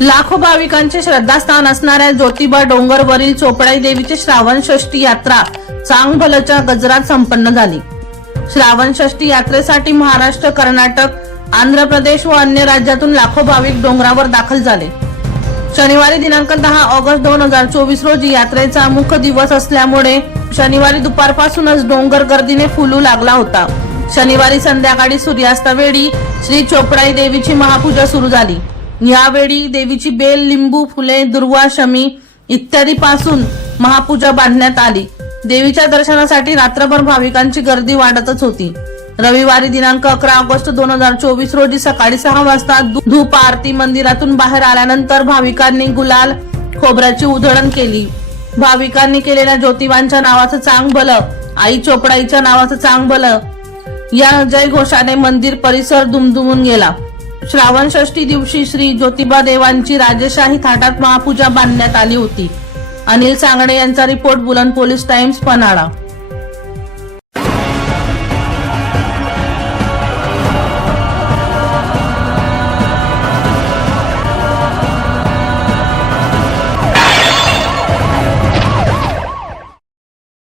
लाखो भाविकांचे श्रद्धास्थान असणाऱ्या ज्योतिबा डोंगरवरील चोपडाई देवीची श्रावण षष्टी यात्रा चांगभलच्या गजरात संपन्न झाली. श्रावण षष्टी यात्रेसाठी महाराष्ट्र कर्नाटक आंध्र प्रदेश व अन्य राज्यातून लाखो भाविक डोंगरावर दाखल झाले. शनिवारी दिनांक दहा ऑगस्ट दोन हजार चोवीस रोजी यात्रेचा मुख्य दिवस असल्यामुळे शनिवारी दुपारपासूनच डोंगर गर्दीने फुलू लागला होता. शनिवारी संध्याकाळी सूर्यास्तावेळी श्री चोपडाई देवीची महापूजा सुरू झाली. यावेळी देवीची बेल लिंबू फुले दुर्वा शमी इत्यादी पासून महापूजा बांधण्यात आली. देवीच्या दर्शनासाठी रात्रभर भाविकांची गर्दी वाढतच होती. रविवारी दिनांक अकरा ऑगस्ट दोन हजार चोवीस रोजी सकाळी सहा वाजता धूप आरती मंदिरातून बाहेर आल्यानंतर भाविकांनी गुलाल खोबऱ्याची उधळण केली. भाविकांनी केलेल्या ज्योतिबांच्या नावाचं चांगभल आई चोपडाईच्या नावाचं चांगभल या जयघोषाने मंदिर परिसर दुमदुमून गेला. श्रावण षष्ठी दिवशी श्री ज्योतिबा देवांची राजेशाही थाटात महापूजा बांधण्यात आली होती. अनिल सांगणे यांचा रिपोर्ट बुलंद पोलीस टाइम्स पन्हाळा.